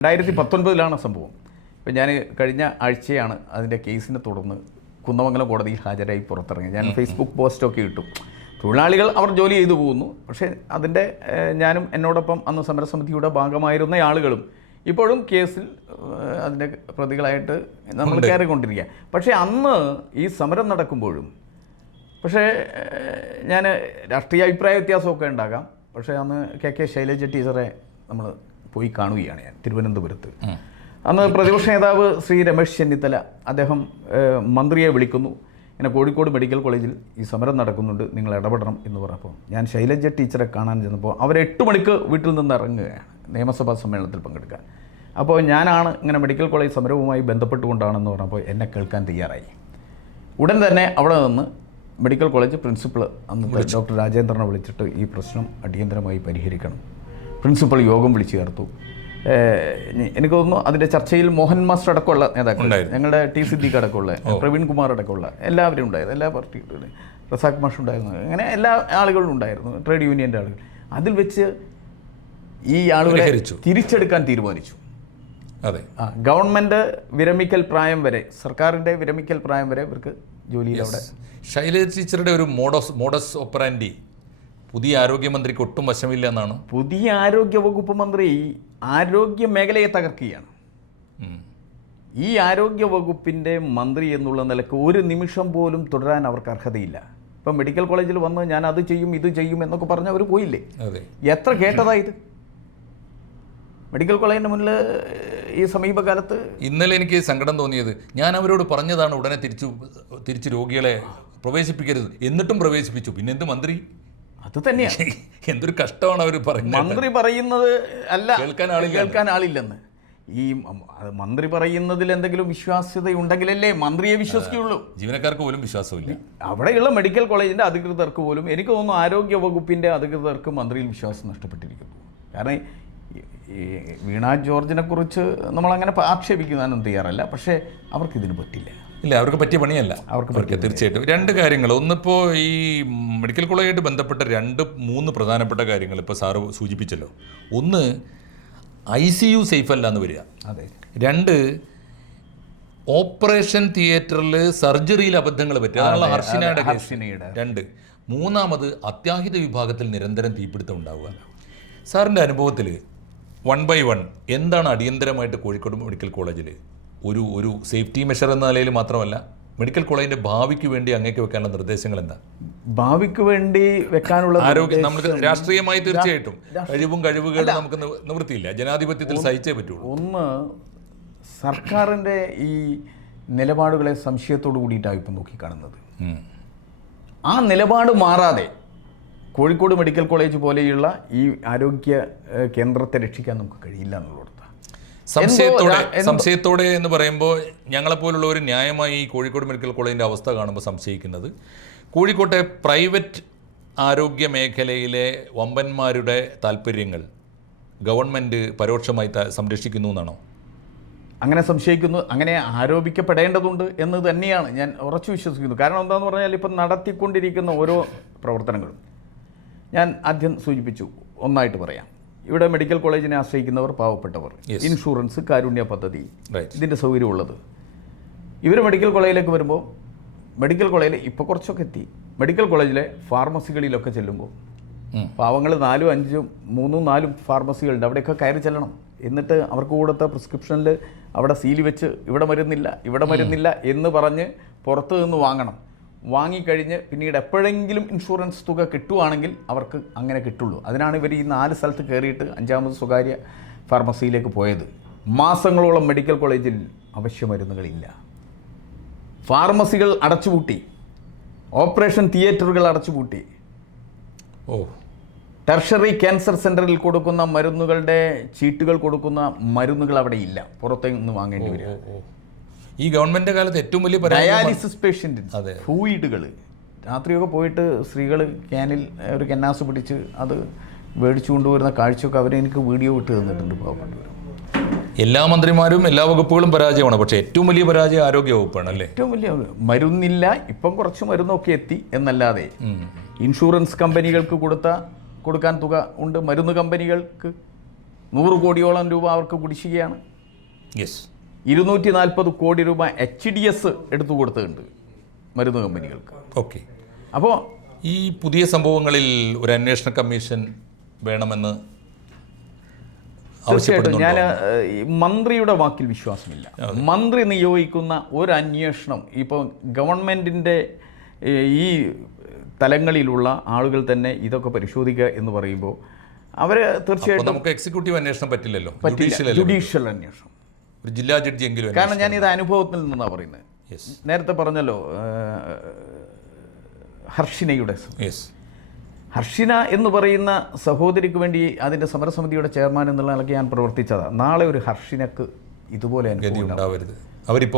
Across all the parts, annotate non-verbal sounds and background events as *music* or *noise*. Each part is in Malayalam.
രണ്ടായിരത്തി പത്തൊൻപതിലാണ് സംഭവം. ഇപ്പം ഞാൻ കഴിഞ്ഞ ആഴ്ചയാണ് അതിന്റെ കേസിനെ തുടർന്ന് കുന്നമംഗലം കോടതിയിൽ ഹാജരായി പുറത്തിറങ്ങി ഞാൻ ഫേസ്ബുക്ക് പോസ്റ്റൊക്കെ ഇട്ടു. തൊഴിലാളികൾ അവർ ജോലി ചെയ്തു പോകുന്നു. പക്ഷേ അതിന്റെ ഞാനും എന്നോടൊപ്പം അന്ന് സമരസമിതിയുടെ ഭാഗമായിരുന്ന ആളുകളും ഇപ്പോഴും കേസിൽ അതിന്റെ പ്രതികളായിട്ട് നമ്മൾ കയറിക്കൊണ്ടിരിക്കുക. പക്ഷേ അന്ന് ഈ സമരം നടക്കുമ്പോഴും പക്ഷേ ഞാൻ രാഷ്ട്രീയ അഭിപ്രായ വ്യത്യാസമൊക്കെ ഉണ്ടാകാം. പക്ഷേ അന്ന് കെ കെ ശൈലജ ടീച്ചറെ നമ്മൾ പോയി കാണുകയാണ് ഞാൻ തിരുവനന്തപുരത്ത്. അന്ന് പ്രതിപക്ഷ നേതാവ് ശ്രീ രമേശ് ചെന്നിത്തല അദ്ദേഹം മന്ത്രിയെ വിളിക്കുന്നു. ഇങ്ങനെ കോഴിക്കോട് മെഡിക്കൽ കോളേജിൽ ഈ സമരം നടക്കുന്നുണ്ട് നിങ്ങൾ ഇടപെടണം എന്ന് പറഞ്ഞപ്പോൾ. ഞാൻ ശൈലജ ടീച്ചറെ കാണാൻ ചെന്നപ്പോൾ അവർ എട്ട് മണിക്ക് വീട്ടിൽ നിന്ന് ഇറങ്ങുകയാണ് നിയമസഭാ സമ്മേളനത്തിൽ പങ്കെടുക്കാൻ. അപ്പോൾ ഞാനാണ് ഇങ്ങനെ മെഡിക്കൽ കോളേജ് സമരവുമായി ബന്ധപ്പെട്ടുകൊണ്ടാണെന്ന് പറഞ്ഞപ്പോൾ എന്നെ കേൾക്കാൻ തയ്യാറായി. ഉടൻ തന്നെ അവിടെ നിന്ന് മെഡിക്കൽ കോളേജ് പ്രിൻസിപ്പൾ അന്ന് ഡോക്ടർ രാജേന്ദ്രനെ വിളിച്ചിട്ട് ഈ പ്രശ്നം അടിയന്തരമായി പരിഹരിക്കണം. പ്രിൻസിപ്പൾ യോഗം വിളിച്ചു ചേർത്തു. എനിക്ക് തോന്നുന്നു അതിന്റെ ചർച്ചയിൽ മോഹൻ മാസ്റ്റർ അടക്കമുള്ള നേതാക്കൾ. ഞങ്ങളുടെ ടി സിദ്ദീഖ് അടക്കമുള്ള പ്രവീൺ കുമാർ അടക്കമുള്ള എല്ലാവരും ഉണ്ടായിരുന്നു. എല്ലാ പാർട്ടികളും റസാഖ് മാഷ് ഉണ്ടായിരുന്നു. അങ്ങനെ എല്ലാ ആളുകളും ഉണ്ടായിരുന്നു. ട്രേഡ് യൂണിയന്റെ ആളുകൾ. അതിൽ വെച്ച് ഈ ആളുകളെ തിരിച്ചെടുക്കാൻ തീരുമാനിച്ചു. അതെ. ആ ഗവൺമെന്റ് വിരമിക്കൽ പ്രായം വരെ സർക്കാരിന്റെ വിരമിക്കൽ പ്രായം വരെ ഇവർക്ക് ജോലിയിൽ അവിടെ ശൈലജ ടീച്ചറുടെ ഒരു മോഡസ് മോഡസ് ഒപ്പറാൻഡി പുതിയ ആരോഗ്യമന്ത്രിക്ക് ഒട്ടും വശമില്ല എന്നാണ്. പുതിയ ആരോഗ്യ വകുപ്പ് മന്ത്രി ആരോഗ്യ മേഖലയെ തകർക്കുകയാണ്. ഈ ആരോഗ്യ വകുപ്പിന്റെ മന്ത്രി എന്നുള്ള നിലയ്ക്ക് ഒരു നിമിഷം പോലും തുടരാൻ അവർക്ക് അർഹതയില്ല. ഇപ്പം മെഡിക്കൽ കോളേജിൽ വന്ന് ഞാൻ അത് ചെയ്യും ഇത് ചെയ്യും എന്നൊക്കെ പറഞ്ഞ് അവർ പോയില്ലേ? എത്ര കേട്ടതായത് മെഡിക്കൽ കോളേജിന്റെ മുന്നിൽ ഈ സമീപകാലത്ത് ഇന്നലെ എനിക്ക് സങ്കടം തോന്നിയത്. ഞാൻ അവരോട് പറഞ്ഞതാണ് ഉടനെ തിരിച്ചു തിരിച്ച് രോഗികളെ പ്രവേശിപ്പിക്കരുത്. എന്നിട്ടും പ്രവേശിപ്പിച്ചു. പിന്നെ എന്ത് മന്ത്രി? അത് തന്നെയാണ്. *laughs* എന്തൊരു കഷ്ടമാണ് അവർ പറയുന്നത് മന്ത്രി പറയുന്നത് അല്ല കേൾക്കാൻ ആളില്ല. കേൾക്കാൻ ആളില്ലെന്ന്. ഈ മന്ത്രി പറയുന്നതിൽ എന്തെങ്കിലും വിശ്വാസ്യത ഉണ്ടെങ്കിലല്ലേ മന്ത്രിയെ വിശ്വസിക്കുകയുള്ളൂ. ജീവനക്കാർക്ക് പോലും വിശ്വാസമില്ല. അവിടെയുള്ള മെഡിക്കൽ കോളേജിന്റെ അധികൃതർക്ക് പോലും എനിക്ക് തോന്നുന്നു ആരോഗ്യ വകുപ്പിന്റെ അധികൃതർക്ക് മന്ത്രിയിൽ വിശ്വാസം നഷ്ടപ്പെട്ടിരിക്കുന്നു. കാരണം വീണ ജോർജിനെ കുറിച്ച് നമ്മളങ്ങനെ ആക്ഷേപിക്കുന്നതിനൊന്നും തയ്യാറല്ല. പക്ഷേ അവർക്കിതിന് പറ്റില്ല. ഇല്ല അവർക്ക് പറ്റിയ പണിയല്ല. അവർക്ക് അവർക്ക് തീർച്ചയായിട്ടും. രണ്ട് കാര്യങ്ങൾ. ഒന്നിപ്പോൾ ഈ മെഡിക്കൽ കോളേജായിട്ട് ബന്ധപ്പെട്ട രണ്ട് മൂന്ന് പ്രധാനപ്പെട്ട കാര്യങ്ങൾ ഇപ്പോൾ സാറ് സൂചിപ്പിച്ചല്ലോ. ഒന്ന് ഐ സി യു സേഫ് അല്ല എന്ന് വരിക. അതെ. രണ്ട് ഓപ്പറേഷൻ തിയേറ്ററിൽ സർജറിയിൽ അബദ്ധങ്ങൾ പറ്റുക അതാണ് അതെ, ഹർഷിനയുടെ ഹർഷിനയുടെ. രണ്ട് മൂന്നാമത് അത്യാഹിത വിഭാഗത്തിൽ നിരന്തരം തീപിടുത്തം ഉണ്ടാവുക സാറിന്റെ അനുഭവത്തിൽ വൺ ബൈ വൺ എന്താണ് അടിയന്തരമായിട്ട് കോഴിക്കോട് മെഡിക്കൽ കോളേജിൽ ഒരു ഒരു സേഫ്റ്റി മെഷർ എന്ന നിലയിൽ മാത്രമല്ല മെഡിക്കൽ കോളേജിന്റെ ഭാവിക്ക് വേണ്ടി അങ്ങേക്ക് വെക്കാനുള്ള നിർദ്ദേശങ്ങൾ എന്താ? ഭാവിക്ക് വേണ്ടി വെക്കാനുള്ള ആരോഗ്യം നമുക്ക് രാഷ്ട്രീയമായി തീർച്ചയായിട്ടും കഴിവും കഴിവുകളും നമുക്ക് നിവ- നിവൃത്തിയില്ല. ജനാധിപത്യത്തിൽ സഹിച്ചേ പറ്റുള്ളൂ. ഒന്ന് സർക്കാരിന്റെ ഈ നിലപാടുകളെ സംശയത്തോടു കൂടിയിട്ടാണ് ഇപ്പം നോക്കിക്കാണുന്നത്. ആ നിലപാട് മാറാതെ കോഴിക്കോട് മെഡിക്കൽ കോളേജ് പോലെയുള്ള ഈ ആരോഗ്യ കേന്ദ്രത്തെ രക്ഷിക്കാൻ നമുക്ക് കഴിയില്ല എന്നുള്ളതാണ്. സംശയത്തോടെ സംശയത്തോടെ എന്ന് പറയുമ്പോൾ ഒരു ന്യായമായി ഈ കോഴിക്കോട് മെഡിക്കൽ കോളേജിന്റെ അവസ്ഥ കാണുമ്പോൾ സംശയിക്കുന്നത് കോഴിക്കോട്ടെ പ്രൈവറ്റ് ആരോഗ്യ മേഖലയിലെ വമ്പന്മാരുടെ താല്പര്യങ്ങൾ ഗവൺമെന്റ് പരോക്ഷമായി സംരക്ഷിക്കുന്നു എന്നാണോ? അങ്ങനെ സംശയിക്കുന്നു അങ്ങനെ ആരോപിക്കപ്പെടേണ്ടതുണ്ട് എന്ന് തന്നെയാണ് ഞാൻ ഉറച്ചു വിശ്വസിക്കുന്നു. കാരണം എന്താണെന്ന് പറഞ്ഞാൽ ഇപ്പം നടത്തിക്കൊണ്ടിരിക്കുന്ന ഓരോ പ്രവർത്തനങ്ങളും ഞാൻ ആദ്യം സൂചിപ്പിച്ചു ഒന്നായിട്ട് പറയാം. ഇവിടെ മെഡിക്കൽ കോളേജിനെ ആശ്രയിക്കുന്നവർ പാവപ്പെട്ടവർ. ഇൻഷുറൻസ് കാരുണ്യ പദ്ധതി ഇതിന്റെ സൗകര്യമുള്ളത്. ഇവർ മെഡിക്കൽ കോളേജിലേക്ക് വരുമ്പോൾ മെഡിക്കൽ കോളേജിൽ ഇപ്പോൾ കുറച്ചൊക്കെ എത്തി. മെഡിക്കൽ കോളേജിലെ ഫാർമസികളിലൊക്കെ ചെല്ലുമ്പോൾ പാവങ്ങൾ നാലും അഞ്ചും മൂന്നും നാലും ഫാർമസികളുണ്ട് അവിടെയൊക്കെ കയറി ചെല്ലണം. എന്നിട്ട് അവർക്ക് കൊടുത്ത പ്രിസ്ക്രിപ്ഷനിൽ അവിടെ സീൽ വെച്ച് ഇവിടെ മരുന്നില്ല ഇവിടെ മരുന്നില്ല എന്ന് പറഞ്ഞ് പുറത്തു നിന്ന് വാങ്ങണം. വാങ്ങിക്കഴിഞ്ഞ് പിന്നീട് എപ്പോഴെങ്കിലും ഇൻഷുറൻസ് തുക കിട്ടുവാണെങ്കിൽ അവർക്ക് അങ്ങനെ കിട്ടുള്ളൂ. അതിനാണ് ഇവർ ഈ നാല് സ്ഥലത്ത് കയറിയിട്ട് അഞ്ചാമത് സ്വകാര്യ ഫാർമസിയിലേക്ക് പോയത്. മാസങ്ങളോളം മെഡിക്കൽ കോളേജിൽ അവശ്യ മരുന്നുകളില്ല. ഫാർമസികൾ അടച്ചുപൂട്ടി. ഓപ്പറേഷൻ തിയേറ്ററുകൾ അടച്ചുപൂട്ടി. ഓ. ടെർഷറി ക്യാൻസർ സെന്ററിൽ കൊടുക്കുന്ന മരുന്നുകളുടെ ചീട്ടുകൾ കൊടുക്കുന്ന മരുന്നുകൾ അവിടെ ഇല്ല. പുറത്തു നിന്ന് വാങ്ങേണ്ടി വരിക. ഓ. ഈ ഗവൺമെന്റ് കാലത്ത് ഏറ്റവും വലിയ ഡയാലിസിസ് അതെ. ഫ്ലൂയിഡുകൾ രാത്രിയൊക്കെ പോയിട്ട് സ്ത്രീകൾ ക്യാനിൽ ഒരു കെന്നാസ് പിടിച്ച് അത് മേടിച്ചു കൊണ്ടുവരുന്ന കാഴ്ചയൊക്കെ അവരെ എനിക്ക് വീഡിയോ ഇട്ട് തന്നിട്ടുണ്ട് പാവപ്പെട്ടവർ എല്ലാ മന്ത്രിമാരും എല്ലാ വകുപ്പുകളും പരാജയമാണ്. പക്ഷേ ഏറ്റവും വലിയ പരാജയം ആരോഗ്യ വകുപ്പാണ് അല്ലേ? ഏറ്റവും വലിയ മരുന്നില്ല ഇപ്പം കുറച്ച് മരുന്നൊക്കെ എത്തി എന്നല്ലാതെ. ഇൻഷുറൻസ് കമ്പനികൾക്ക് കൊടുത്ത കൊടുക്കാൻ തുക ഉണ്ട്. മരുന്ന് കമ്പനികൾക്ക് നൂറ് കോടിയോളം രൂപ അവർക്ക് കുടിശ്ശികയാണ്. യെസ് ഇരുന്നൂറ്റി നാൽപ്പത് കോടി രൂപ എച്ച് ഡി എസ് എടുത്തു കൊടുത്തിട്ടുണ്ട് മരുന്ന് കമ്പനികൾക്ക്. ഓക്കെ. അപ്പോൾ ഈ പുതിയ സംഭവങ്ങളിൽ ഒരു അന്വേഷണ കമ്മീഷൻ വേണമെന്ന് തീർച്ചയായിട്ടും. ഞാൻ മന്ത്രിയുടെ വാക്കിൽ വിശ്വാസമില്ല. മന്ത്രി നിയോഗിക്കുന്ന ഒരു അന്വേഷണം ഇപ്പോൾ ഗവൺമെന്റിന്റെ ഈ തലങ്ങളിലുള്ള ആളുകൾ തന്നെ ഇതൊക്കെ പരിശോധിക്കുക എന്ന് പറയുമ്പോൾ അവർ തീർച്ചയായിട്ടും നമുക്ക് എക്സിക്യൂട്ടീവ് അന്വേഷണം പറ്റില്ലല്ലോ? പറ്റില്ല. ജുഡീഷ്യൽ ജുഡീഷ്യൽ അന്വേഷണം. ഒരു ജില്ലാ ജഡ്ജി എങ്കിലും കാരണം ഞാൻ ഇത് അനുഭവത്തിൽ നിന്നാണ് പറയുന്നത്. നേരത്തെ പറഞ്ഞല്ലോ ഹർഷിനയുടെ ഹർഷിന എന്ന് പറയുന്ന സഹോദരിക്ക് വേണ്ടി അതിന്റെ സമരസമിതിയുടെ ചെയർമാൻ എന്നുള്ള നിലയ്ക്ക് ഞാൻ പ്രവർത്തിച്ചതാണ് നാളെ ഒരു ഹർഷിനക്ക് ഇതുപോലെ അനുഭവം ഉണ്ടാവരുത്.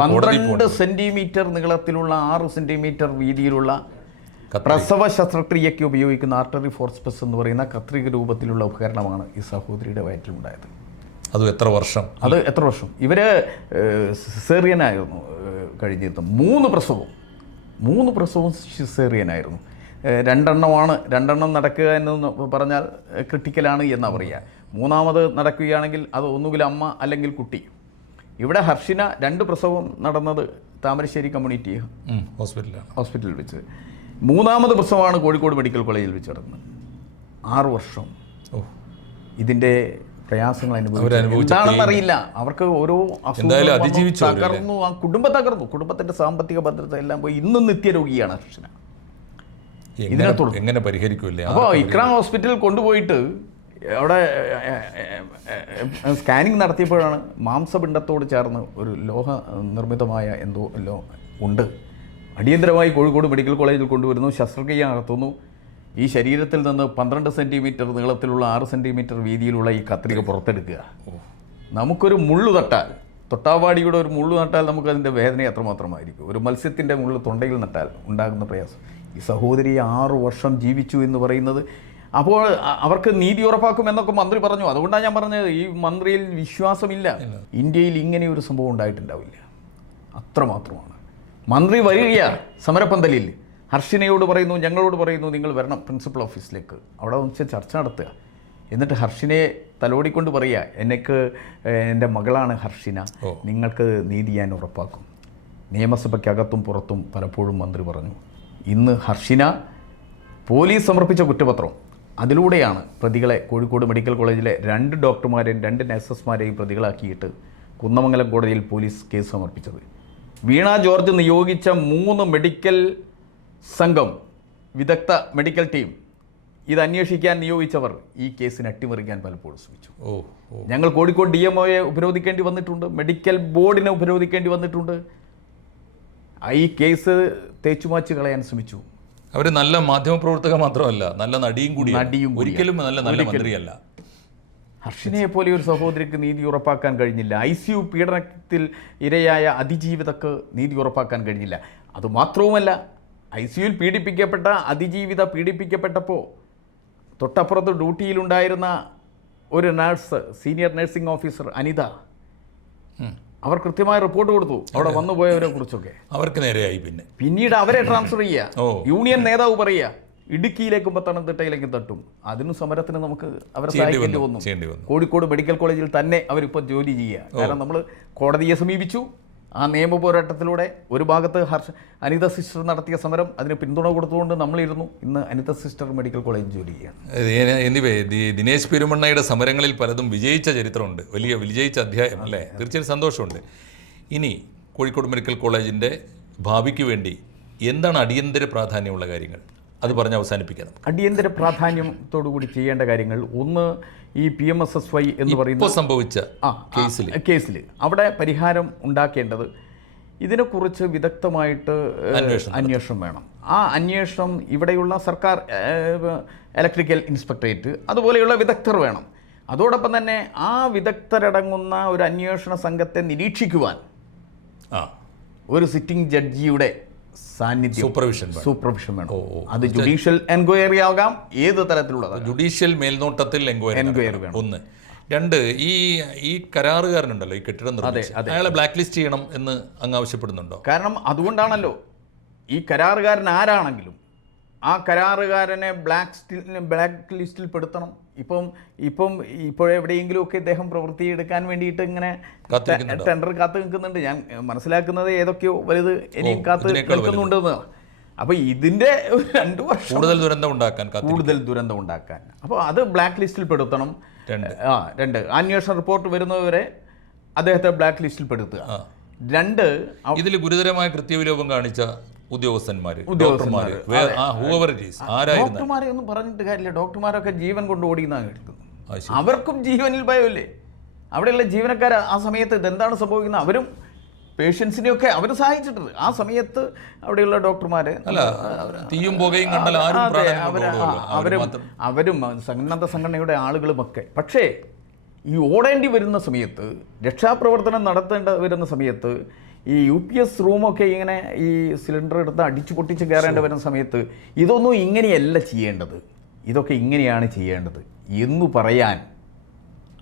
പന്ത്രണ്ട് സെന്റിമീറ്റർ നീളത്തിലുള്ള ആറ് സെന്റിമീറ്റർ വീതിയിലുള്ള പ്രസവ ശസ്ത്രക്രിയയ്ക്ക് ഉപയോഗിക്കുന്ന ആർട്ടറി ഫോർസ്പെസ് എന്ന് പറയുന്ന കത്രിക രൂപത്തിലുള്ള ഉപകരണമാണ് ഈ സഹോദരിയുടെ വയറ്റിലുണ്ടായത്. അതും എത്ര വർഷം? അത് എത്ര വർഷം? ഇവർ സിസേറിയനായിരുന്നു കഴിഞ്ഞിരുന്നത് മൂന്ന് പ്രസവം. മൂന്ന് പ്രസവം സിസേറിയനായിരുന്നു. രണ്ടെണ്ണമാണ് രണ്ടെണ്ണം നടക്കുക എന്ന് പറഞ്ഞാൽ ക്രിട്ടിക്കലാണ് എന്നാണ് പറയുക മൂന്നാമത് നടക്കുകയാണെങ്കിൽ അത് ഒന്നുകിൽ അമ്മ അല്ലെങ്കിൽ കുട്ടി. ഇവിടെ ഹർഷിന രണ്ട് പ്രസവം നടന്നത് താമരശ്ശേരി കമ്മ്യൂണിറ്റി ഹോസ്പിറ്റലിൽ ഹോസ്പിറ്റലിൽ വെച്ച്. മൂന്നാമത് പ്രസവമാണ് കോഴിക്കോട് മെഡിക്കൽ കോളേജിൽ വെച്ച് നടന്നത്. ആറ് വർഷം. ഓ. ഇതിന്റെ പ്രയാസങ്ങൾ അനുഭവിച്ചു. അറിയില്ല. അവർക്ക് ഓരോ? തകർന്നു ആ കുടുംബം തകർന്നു. കുടുംബത്തിന്റെ സാമ്പത്തിക ഭദ്രത എല്ലാം പോയി. ഇന്നും നിത്യരോഗിയാണ് കൃഷ്ണ എങ്ങനെ എങ്ങനെ പരിഹരിക്കൂല്ലേ അപ്പോൾ ഇക്ര ഹോസ്പിറ്റലിൽ കൊണ്ടുപോയിട്ട് അവിടെ സ്കാനിങ് നടത്തിയപ്പോഴാണ് മാംസപിണ്ഡത്തോട് ചേർന്ന് ഒരു ലോഹ നിർമ്മിതമായ എന്തോ ലോ ഉണ്ട്. അടിയന്തരമായി കോഴിക്കോട് മെഡിക്കൽ കോളേജിൽ കൊണ്ടുവരുന്നു. ശസ്ത്രക്രിയ നടത്തുന്നു. ഈ ശരീരത്തിൽ നിന്ന് പന്ത്രണ്ട് സെന്റിമീറ്റർ നീളത്തിലുള്ള ആറ് സെന്റിമീറ്റർ വീതിയിലുള്ള ഈ കത്രിക പുറത്തെടുക്കുക. നമുക്കൊരു മുള്ളു തട്ടാൽ തൊട്ടാവാടിയുടെ ഒരു മുള്ളു നട്ടാൽ നമുക്ക് നമുക്കതിന്റെ വേദന എത്രമാത്രമായിരിക്കും ഒരു മത്സ്യത്തിന്റെ മുള്ളു തൊണ്ടയിൽ നട്ടാൽ ഉണ്ടാകുന്ന പ്രയാസം. ഈ സഹോദരി ആറു വർഷം ജീവിച്ചു എന്ന് പറയുന്നത് അപ്പോൾ അവർക്ക് നീതി ഉറപ്പാക്കും എന്നൊക്കെ മന്ത്രി പറഞ്ഞു. അതുകൊണ്ടാണ് ഞാൻ പറഞ്ഞത് ഈ മന്ത്രിയിൽ വിശ്വാസമില്ല. ഇന്ത്യയിൽ ഇങ്ങനെ ഒരു സംഭവം ഉണ്ടായിട്ടുണ്ടാവില്ല. അത്രമാത്രമാണ്. മന്ത്രി വരികയാണ് സമരപ്പന്തലിൽ ഹർഷിനയോട് പറയുന്നു ഞങ്ങളോട് പറയുന്നു നിങ്ങൾ വരണം പ്രിൻസിപ്പൽ ഓഫീസിലേക്ക്. അവിടെ വെച്ച് ചർച്ച നടത്തുക. എന്നിട്ട് ഹർഷിനെ തലോടിക്കൊണ്ട് പറയുക എനിക്ക് എന്റെ മകളാണ് ഹർഷിന. നിങ്ങൾക്ക് നീതി ഞാൻ ഉറപ്പാക്കും. നിയമസഭയ്ക്കകത്തും പുറത്തും പലപ്പോഴും മന്ത്രി പറഞ്ഞു ഇന്ന് ഹർഷിന പോലീസ് സമർപ്പിച്ച കുറ്റപത്രം. അതിലൂടെയാണ് പ്രതികളെ കോഴിക്കോട് മെഡിക്കൽ കോളേജിലെ രണ്ട് ഡോക്ടർമാരെയും രണ്ട് നഴ്സസ്മാരെയും പ്രതികളാക്കിയിട്ട് കുന്നമംഗലം കോടതിയിൽ പോലീസ് കേസ് സമർപ്പിച്ചത്. വീണ ജോർജ് നിയോഗിച്ച മൂന്ന് മെഡിക്കൽ സംഘം വിദഗ്ധ മെഡിക്കൽ ടീം ഇത് അന്വേഷിക്കാൻ നിയോഗിച്ചവർ ഈ കേസിന് അട്ടിമറിക്കാൻ പലപ്പോഴും ശ്രമിച്ചു. ഓ ഞങ്ങൾ കോഴിക്കോട് ഡി എം ഒയെ ഉപരോധിക്കേണ്ടി വന്നിട്ടുണ്ട് മെഡിക്കൽ ബോർഡിനെ ഉപരോധിക്കേണ്ടി വന്നിട്ടുണ്ട്. ഈ കേസ് തേച്ചുമാച്ച് കളയാൻ ശ്രമിച്ചു. അവർ നല്ല മാധ്യമപ്രവർത്തക മാത്രമല്ല നല്ല നടിയും കൂടി നടിയും. ഒരിക്കലും നല്ല നല്ല മന്ത്രിയല്ല. ഹർഷിനയെ പോലെ ഒരു സഹോദരിക്ക് നീതി ഉറപ്പാക്കാൻ കഴിഞ്ഞില്ല. ഐ സി യു പീഡനത്തിൽ ഇരയായ അതിജീവിതക്ക് നീതി ഉറപ്പാക്കാൻ കഴിഞ്ഞില്ല. അതുമാത്രവുമല്ല ഐ സിയുൽ പീഡിപ്പിക്കപ്പെട്ട അതിജീവിത പീഡിപ്പിക്കപ്പെട്ടപ്പോൾ തൊട്ടപ്പുറത്ത് ഡ്യൂട്ടിയിലുണ്ടായിരുന്ന ഒരു nurse senior nursing officer Anitha അവർ കൃത്യമായ റിപ്പോർട്ട് കൊടുത്തു. അവിടെ വന്നു പോയവരെ കുറിച്ചൊക്കെ. അവർക്ക് നേരെയായി പിന്നെ. പിന്നീട് അവരെ ട്രാൻസ്ഫർ. ചെയ്യുക. യൂണിയൻ നേതാവ് പറയുക ഇടുക്കിയിലേക്കും പത്തനംതിട്ടയിലേക്കും തട്ടും. അതിനും സമരത്തിന് നമുക്ക് അവരെ സഹായിക്കേണ്ടി വന്നു കോഴിക്കോട് മെഡിക്കൽ കോളേജിൽ തന്നെ അവരിപ്പോൾ ജോലി ചെയ്യുക. കാരണം നമ്മൾ കോടതിയെ സമീപിച്ചു. ആ നിയമ പോരാട്ടത്തിലൂടെ ഒരു ഭാഗത്ത് ഹർഷ അനിത സിസ്റ്റർ നടത്തിയ സമരം അതിന് പിന്തുണ കൊടുത്തുകൊണ്ട് നമ്മളിരുന്നു. ഇന്ന് അനിത സിസ്റ്റർ മെഡിക്കൽ കോളേജിൽ ജോലി ചെയ്യാണ് എനിവേ ദിനേശ് പെരുമണ്ണയുടെ സമരങ്ങളിൽ പലതും വിജയിച്ച ചരിത്രമുണ്ട്. വലിയ വിജയിച്ച അധ്യായം അല്ലേ? തീർച്ചയായും സന്തോഷമുണ്ട്. ഇനി കോഴിക്കോട് മെഡിക്കൽ കോളേജിന്റെ ഭാവിക്ക് വേണ്ടി എന്താണ് അടിയന്തര പ്രാധാന്യമുള്ള കാര്യങ്ങൾ? അത് പറഞ്ഞ് അവസാനിപ്പിക്കണം അടിയന്തര അടിയന്തര പ്രാധാന്യത്തോടുകൂടി ചെയ്യേണ്ട കാര്യങ്ങൾ. ഒന്ന് ഈ P M S S Y എന്ന് പറയുന്ന സംഭവിച്ച ആ കേസിൽ കേസിൽ അവിടെ പരിഹാരം ഉണ്ടാക്കേണ്ടത് ഇതിനെക്കുറിച്ച് വിദഗ്ധമായിട്ട് അന്വേഷണം വേണം. ആ അന്വേഷണം ഇവിടെയുള്ള സർക്കാർ ഇലക്ട്രിക്കൽ ഇൻസ്പെക്ടറേറ്റ് അതുപോലെയുള്ള വിദഗ്ധർ വേണം. അതോടൊപ്പം തന്നെ ആ വിദഗ്ധരടങ്ങുന്ന ഒരു അന്വേഷണ സംഘത്തെ നിരീക്ഷിക്കുവാൻ ഒരു സിറ്റിംഗ് ജഡ്ജിയുടെ സാന്നിധ്യം. സൂപ്പർവിഷൻ വേണം. സൂപ്പർവിഷൻ വേണം. അത് ജുഡീഷ്യൽ എൻക്വയറി ആകാം ഏത് തരത്തിലുള്ളതാണ്. ജുഡീഷ്യൽ മേൽനോട്ടത്തിൽ എൻക്വയറി Enquiry ഒന്ന്. രണ്ട് ഈ ഈ കരാറുകാരനുണ്ടല്ലോ ഈ കെട്ടിടം. അയാളെ ബ്ലാക്ക് ലിസ്റ്റ് ചെയ്യണം എന്ന് അങ്ങ് ആവശ്യപ്പെടുന്നുണ്ടോ? കാരണം അതുകൊണ്ടാണല്ലോ ഈ കരാറുകാരൻ ആരാണെങ്കിലും ആ കരാറുകാരനെ ബ്ലാക്ക് ബ്ലാക്ക് ലിസ്റ്റിൽ പെടുത്തണം. ഇപ്പം ഇപ്പം ഇപ്പോഴെവിടെയെങ്കിലുമൊക്കെ ഇദ്ദേഹം പ്രവൃത്തി എടുക്കാൻ വേണ്ടിയിട്ട് ഇങ്ങനെ ടെൻഡർ കാത്തു നിൽക്കുന്നുണ്ട്. ഞാൻ മനസ്സിലാക്കുന്നത് ഏതൊക്കെയോ വലുത് ഇനിയും കാത്തു. നിൽക്കുന്നുണ്ടെന്ന്. അപ്പോൾ ഇതിന്റെ രണ്ട് വർഷം കൂടുതൽ ദുരന്തം ഉണ്ടാക്കാൻ കൂടുതൽ ദുരന്തം ഉണ്ടാക്കാൻ. അപ്പോൾ അത് ബ്ലാക്ക് ലിസ്റ്റിൽ പെടുത്തണം. ആ രണ്ട്. അന്വേഷണ റിപ്പോർട്ട് വരുന്നവരെ അദ്ദേഹത്തെ ബ്ലാക്ക് ലിസ്റ്റിൽ പെടുത്തുക. രണ്ട് ഇതിൽ ഗുരുതരമായ കൃത്യവിലോപം കാണിച്ച ഉദ്യോഗസ്ഥന്മാര്. ഡോക്ടർമാര് ഒന്നും പറഞ്ഞിട്ട് കാര്യമില്ല. ഡോക്ടർമാരൊക്കെ ജീവൻ കൊണ്ട് ഓടിക്കുന്ന കേൾക്കുന്നത്. അവർക്കും ജീവനിൽ ഭയമില്ലേ? അവിടെയുള്ള ജീവനക്കാർ ആ സമയത്ത് ഇതെന്താണ് സംഭവിക്കുന്നത്? അവരും പേഷ്യൻസിനെയൊക്കെ അവർ സഹായിച്ചിട്ടുണ്ട്. ആ സമയത്ത് അവിടെയുള്ള ഡോക്ടർമാര് തീയും പുകയും കണ്ടാൽ അവർ അവരും സന്നദ്ധ സംഘടനയുടെ ആളുകളുമൊക്കെ പക്ഷേ ഈ ഓടേണ്ടി വരുന്ന സമയത്ത് രക്ഷാപ്രവർത്തനം നടത്തേണ്ട വരുന്ന സമയത്ത് ഈ യു പി എസ് റൂമൊക്കെ ഇങ്ങനെ ഈ സിലിണ്ടർ എടുത്ത് അടിച്ചു പൊട്ടിച്ച് കയറേണ്ടി വരുന്ന സമയത്ത് ഇതൊന്നും ഇങ്ങനെയല്ല ചെയ്യേണ്ടത്. ഇതൊക്കെ ഇങ്ങനെയാണ് ചെയ്യേണ്ടത്. എന്ന് പറയാൻ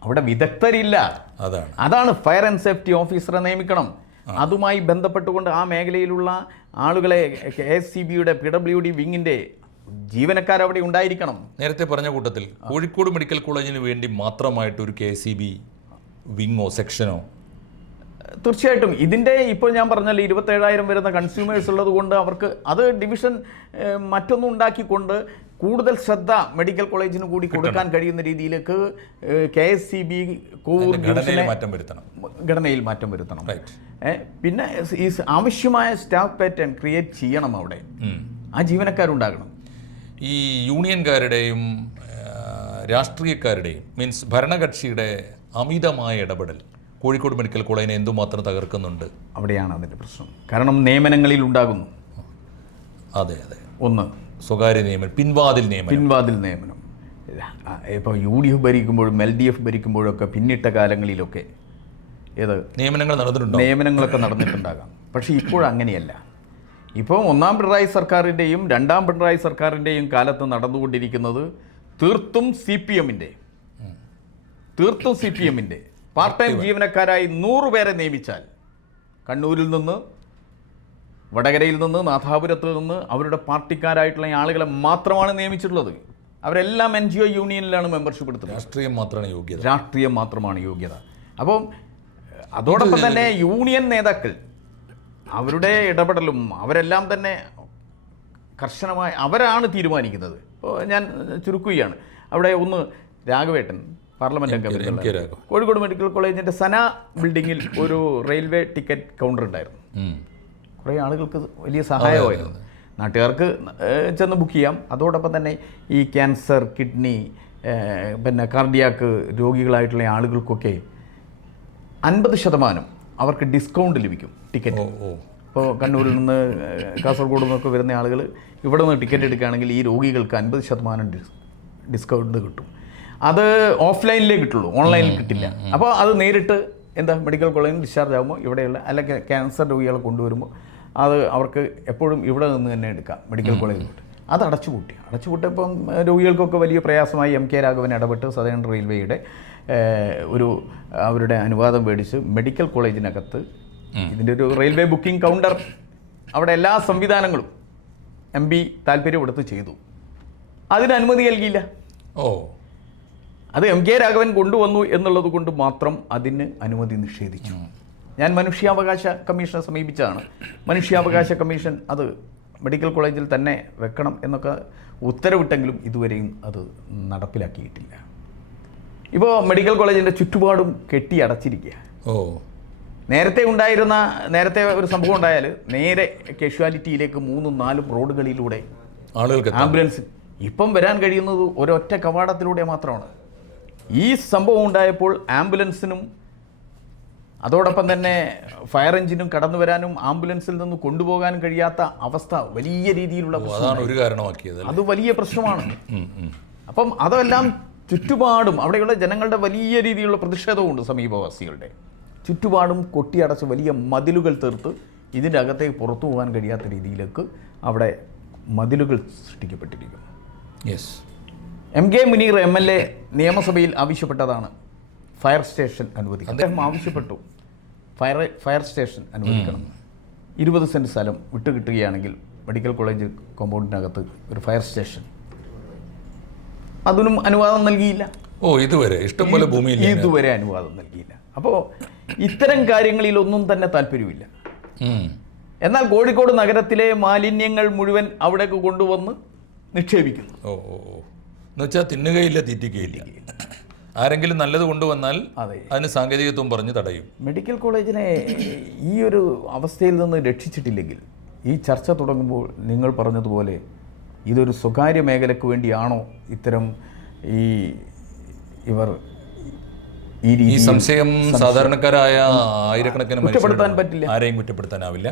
അവിടെ വിദഗ്ധരില്ല. അതാണ്. അതാണ് ഫയർ ആൻഡ് സേഫ്റ്റി ഓഫീസറെ നിയമിക്കണം. അതുമായി ബന്ധപ്പെട്ടുകൊണ്ട് ആ മേഖലയിലുള്ള ആളുകളെ കെ എസ് സി ബിയുടെ പി ഡബ്ല്യു ഡി വിങ്ങിന്റെ ജീവനക്കാരവിടെ ഉണ്ടായിരിക്കണം. നേരത്തെ പറഞ്ഞ കൂട്ടത്തിൽ കോഴിക്കോട് മെഡിക്കൽ കോളേജിന് വേണ്ടി മാത്രമായിട്ട് ഒരു കെ സി ബി വിങ്ങോ സെക്ഷനോ തീർച്ചയായിട്ടും. ഇതിന്റെ ഇപ്പോൾ ഞാൻ പറഞ്ഞല്ലോ ഇരുപത്തേഴായിരം വരുന്ന കൺസ്യൂമേഴ്സ് ഉള്ളത് കൊണ്ട് അവർക്ക് അത് ഡിവിഷൻ മറ്റൊന്നും ഉണ്ടാക്കിക്കൊണ്ട് കൂടുതൽ ശ്രദ്ധ മെഡിക്കൽ കോളേജിന് കൂടി കൊടുക്കാൻ കഴിയുന്ന രീതിയിലേക്ക് K S C B Kovoor ഘടനയിൽ മാറ്റം വരുത്തണം. ഘടനയിൽ മാറ്റം വരുത്തണം. റൈറ്റ് പിന്നെ ഈ ആവശ്യമായ സ്റ്റാഫ് പാറ്റേൺ ക്രിയേറ്റ് ചെയ്യണം അവിടെ. ആ ജീവനക്കാരുണ്ടാകണം. ഈ യൂണിയൻകാരുടെയും രാഷ്ട്രീയക്കാരുടെയും മീൻസ് ഭരണകക്ഷിയുടെ അമിതമായ ഇടപെടൽ. കോഴിക്കോട് മെഡിക്കൽ കോളേജിനെ എന്തുമാത്രം തകർക്കുന്നുണ്ട്? അവിടെയാണ് അതിന്റെ പ്രശ്നം. കാരണം നിയമനങ്ങളിൽ ഉണ്ടാകുന്നു. അതെ അതെ. ഒന്ന്. സ്വകാര്യ നിയമനം പിൻവാതിൽ നിയമനം. പിൻവാതിൽ നിയമനം. ഇപ്പോൾ യു ഡി എഫ് ഭരിക്കുമ്പോഴും എൽ ഡി എഫ് ഭരിക്കുമ്പോഴൊക്കെ പിന്നിട്ട കാലങ്ങളിലൊക്കെ ഏത് നിയമനങ്ങൾ നടന്നിട്ടുണ്ട്? നിയമനങ്ങളൊക്കെ നടന്നിട്ടുണ്ടാകാം. പക്ഷേ ഇപ്പോഴങ്ങനെയല്ല ഇപ്പോൾ ഒന്നാം പിണറായി സർക്കാരിന്റെയും രണ്ടാം പിണറായി സർക്കാരിന്റെയും കാലത്ത് നടന്നുകൊണ്ടിരിക്കുന്നത് തീർത്തും സി പി എമ്മിന്റെ തീർത്തും സി പി എമ്മിന്റെ പാർട്ട് ടൈം ജീവനക്കാരായി നൂറുപേരെ നിയമിച്ചാൽ കണ്ണൂരിൽ നിന്ന് വടകരയിൽ നിന്ന് നാഥാപുരത്ത് നിന്ന് അവരുടെ പാർട്ടിക്കാരായിട്ടുള്ള ആളുകളെ മാത്രമാണ് നിയമിച്ചിട്ടുള്ളത്. അവരെല്ലാം എൻ ജി ഒ യൂണിയനിലാണ് മെമ്പർഷിപ്പ് എടുത്തത് രാഷ്ട്രീയം മാത്രമാണ് യോഗ്യത. രാഷ്ട്രീയം മാത്രമാണ് യോഗ്യത. അപ്പം അതോടൊപ്പം തന്നെ യൂണിയൻ നേതാക്കൾ അവരുടെ ഇടപെടലും അവരെല്ലാം തന്നെ കർശനമായി അവരാണ് തീരുമാനിക്കുന്നത്. ഇപ്പോൾ ഞാൻ ചുരുക്കുകയാണ്. അവിടെ ഒന്ന് രാഘവേട്ടൻ പാർലമെന്റ് അംഗം കോഴിക്കോട് മെഡിക്കൽ കോളേജിന്റെ സന ബിൽഡിങ്ങിൽ ഒരു റെയിൽവേ ടിക്കറ്റ് കൗണ്ടർ ഉണ്ടായിരുന്നു. കുറേ ആളുകൾക്ക് വലിയ സഹായമായിരുന്നു. നാട്ടുകാർക്ക് ചെന്ന് ബുക്ക് ചെയ്യാം. അതോടൊപ്പം തന്നെ ഈ ക്യാൻസർ കിഡ്നി പിന്നെ കാർഡിയാക്ക് രോഗികളായിട്ടുള്ള ആളുകൾക്കൊക്കെ അൻപത് ശതമാനം അവർക്ക് ഡിസ്കൗണ്ട് ലഭിക്കും ടിക്കറ്റ് ഇപ്പോൾ കണ്ണൂരിൽ നിന്ന് കാസർഗോഡ് നിന്നൊക്കെ വരുന്ന ആളുകൾ ഇവിടെ നിന്ന് ടിക്കറ്റ് എടുക്കുകയാണെങ്കിൽ ഈ രോഗികൾക്ക് അൻപത് ശതമാനം ഡിസ് ഡിസ്കൗണ്ട് കിട്ടും. അത് ഓഫ്ലൈനിലേ കിട്ടുള്ളൂ ഓൺലൈനിൽ കിട്ടില്ല. അപ്പോൾ അത് നേരിട്ട് എന്താ മെഡിക്കൽ കോളേജിൽ ഡിസ്ചാർജ് ആകുമ്പോൾ ഇവിടെയുള്ള അല്ലെങ്കിൽ ക്യാൻസർ രോഗികളെ കൊണ്ടുവരുമ്പോൾ അത് അവർക്ക് എപ്പോഴും ഇവിടെ നിന്ന് തന്നെ എടുക്കാം മെഡിക്കൽ കോളേജിൽ പോയിട്ട്. അത് അടച്ചുപൂട്ടി. അടച്ചുപൂട്ടിയപ്പം രോഗികൾക്കൊക്കെ വലിയ പ്രയാസമായി എം കെ രാഘവൻ ഇടപെട്ട് സദേൺ റെയിൽവേയുടെ ഒരു അവരുടെ അനുവാദം മേടിച്ച് മെഡിക്കൽ കോളേജിനകത്ത് ഇതിന്റെ ഒരു റെയിൽവേ ബുക്കിംഗ് കൗണ്ടർ അവിടെ എല്ലാ സംവിധാനങ്ങളും എം പി താല്പര്യമെടുത്ത് ചെയ്തു. അതിന് അനുമതി നൽകിയില്ല. ഓ. അത് എം കെ രാഘവൻ കൊണ്ടുവന്നു എന്നുള്ളത് കൊണ്ട് മാത്രം അതിന് അനുമതി നിഷേധിച്ചു. ഞാൻ മനുഷ്യാവകാശ കമ്മീഷനെ സമീപിച്ചതാണ്. മനുഷ്യാവകാശ കമ്മീഷൻ അത് മെഡിക്കൽ കോളേജിൽ തന്നെ വെക്കണം എന്നൊക്കെ ഉത്തരവിട്ടെങ്കിലും ഇതുവരെയും അത് നടപ്പിലാക്കിയിട്ടില്ല. ഇപ്പോൾ മെഡിക്കൽ കോളേജിന്റെ ചുറ്റുപാടും കെട്ടി അടച്ചിരിക്കുക ഓ. നേരത്തെ ഉണ്ടായിരുന്ന നേരത്തെ ഒരു സംഭവം ഉണ്ടായാൽ നേരെ കാഷ്വാലിറ്റിയിലേക്ക് മൂന്നും നാലും റോഡുകളിലൂടെ ആളുകൾക്ക് ആംബുലൻസ് ഇപ്പം വരാൻ കഴിയുന്നത് ഒരൊറ്റ കവാടത്തിലൂടെ മാത്രമാണ്. ഈ സംഭവം ഉണ്ടായപ്പോൾ ആംബുലൻസിനും അതോടൊപ്പം തന്നെ ഫയർ എഞ്ചിനും കടന്നു വരാനും ആംബുലൻസിൽ നിന്ന് കൊണ്ടുപോകാൻ കഴിയാത്ത അവസ്ഥ വലിയ രീതിയിലുള്ള ഒരു കാരണമാക്കിയത് അത് വലിയ പ്രശ്നമാണ്. അപ്പം അതെല്ലാം ചുറ്റുപാടും അവിടെയുള്ള ജനങ്ങളുടെ വലിയ രീതിയിലുള്ള പ്രതിഷേധമുണ്ട് സമീപവാസികളുടെ. ചുറ്റുപാടും കൊട്ടിയടച്ച് വലിയ മതിലുകൾ തീർത്ത് ഇതിന്റെ അകത്തേക്ക് പുറത്തു പോകാൻ കഴിയാത്ത രീതിയിലേക്ക് അവിടെ മതിലുകൾ സൃഷ്ടിക്കപ്പെട്ടിരിക്കുന്നു. Yes M K Muneer M L A നിയമസഭയിൽ ആവശ്യപ്പെട്ടതാണ്. ഫയർ സ്റ്റേഷൻ അനുവദിക്കണം. അദ്ദേഹം ആവശ്യപ്പെട്ടു. ഫയർ ഫയർ സ്റ്റേഷൻ അനുവദിക്കണം. ഇരുപത് സെന്റ് സ്ഥലം വിട്ടുകിട്ടുകയാണെങ്കിൽ മെഡിക്കൽ കോളേജ് കോമ്പൗണ്ടിനകത്ത് ഒരു ഫയർ സ്റ്റേഷൻ. അതിനും അനുവാദം നൽകിയില്ല. ഓ ഇതുവരെ. ഇഷ്ടംപോലെ ഭൂമിയില്ല ഇതുവരെ അനുവാദം നൽകിയില്ല. അപ്പോൾ ഇത്തരം കാര്യങ്ങളിലൊന്നും തന്നെ താല്പര്യമില്ല. എന്നാൽ കോഴിക്കോട് നഗരത്തിലെ മാലിന്യങ്ങൾ മുഴുവൻ അവിടേക്ക് കൊണ്ടുവന്ന് നിക്ഷേപിക്കുന്നു. ഓ ഓ. എന്നുവെച്ചാൽ തിന്നുകയില്ല തീറ്റിക്കുകയില്ല ആരെങ്കിലും നല്ലത് കൊണ്ടുവന്നാൽ അതെ. അതിന് സാങ്കേതികത്വം പറഞ്ഞ് തടയും. മെഡിക്കൽ കോളേജിനെ ഈ ഒരു അവസ്ഥയിൽ നിന്ന് രക്ഷിച്ചിട്ടില്ലെങ്കിൽ ഈ ചർച്ച തുടങ്ങുമ്പോൾ നിങ്ങൾ പറഞ്ഞതുപോലെ ഇതൊരു സ്വകാര്യ മേഖലയ്ക്ക് വേണ്ടിയാണോ ഇത്തരം ഈ ഇവർ ഈ സംശയം സാധാരണക്കാരായ ആയിരക്കണക്കിന് കുറ്റപ്പെടുത്താൻ പറ്റില്ല. ആരെയും കുറ്റപ്പെടുത്താനാവില്ല.